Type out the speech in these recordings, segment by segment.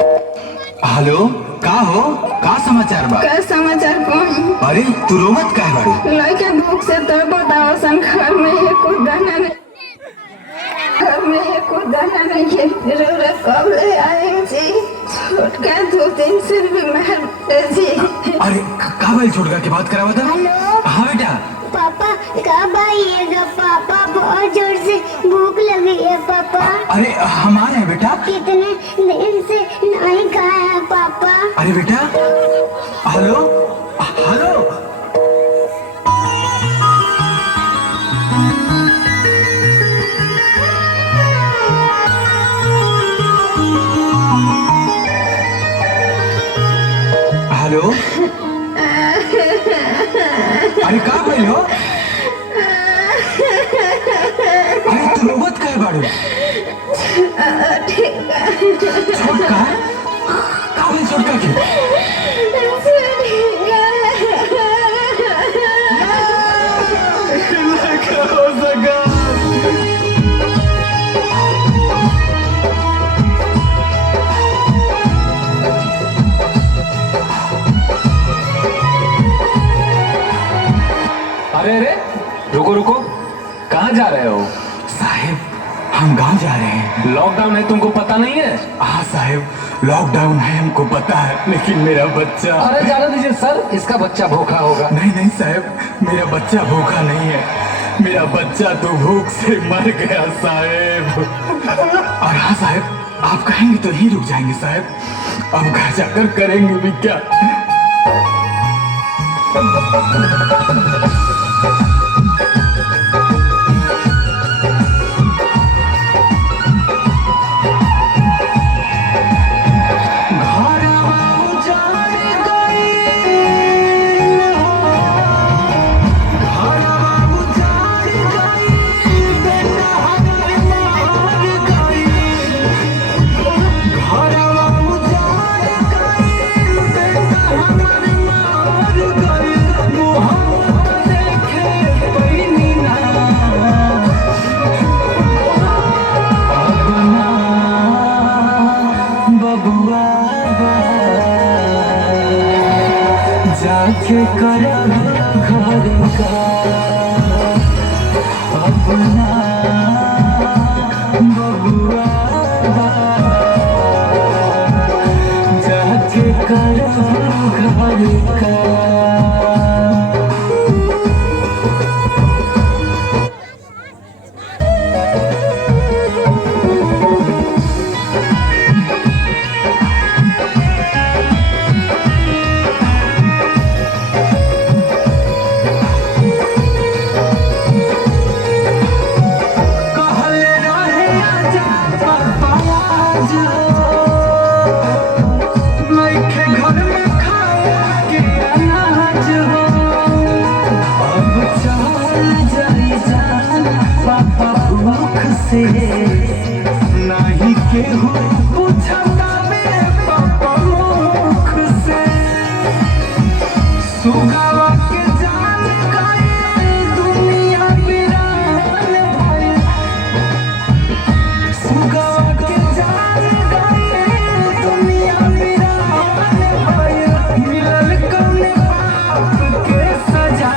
Hello, का हो? का समाचार बा? का समाचार कौन? अरे तू रोवत काहे बाड़ी? लड़के भूख से तड़पतावसन। घर में एको दाना नहीं, घर में एको दाना नहीं है। रउरा कब ले आए जी? छोटका 2-3 दिन बीमार है जी। अरे का भाई छोटका की बात करावा था? हेलो हाँ बेटा। पापा, कब आइएगा पापा? बहुत जोर से भूख लगी है पापा। अरे हम आ रहे हैं बेटा। कितने दिन से नहीं खाया है पापा। अरे बेटा, हेलो हेलो। हेलो। अरे का भाई हो? अरे तू रोवत काहे बाड़ू? छोटका का भाई छोटका के? हो सका। अरे अरे, रुको रुको, कहाँ जा रहे हो? साहेब हम गांव जा रहे हैं। लॉकडाउन है, तुमको पता नहीं है? हाँ साहेब, लॉकडाउन है हमको पता है, लेकिन मेरा बच्चा। अरे जाने दीजिए सर, इसका बच्चा भूखा होगा। नहीं नहीं साहब, मेरा बच्चा भूखा नहीं है। मेरा बच्चा तो भूख से मर गया साहेब। और हाँ साहेब, आप कहेंगे तो यहीं रुक जाएंगे साहेब। अब घर जाकर करेंगे भी क्या? जाके करब घर का अपना बबुआ, जाके करब घर का। नहीं केहू पूछता मेरे पापा मुख से। सुगावा के जान गए दुनिया वीरान भइल। सुगावा के जान गए दुनिया वीरान भइल। मिलल कौने पाप के सजा?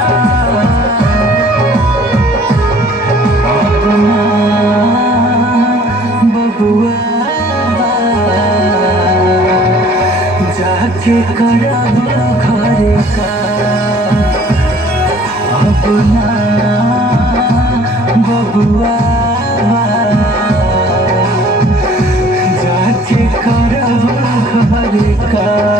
जाके करब घर का अपना बबुआ, जाके करब घर का।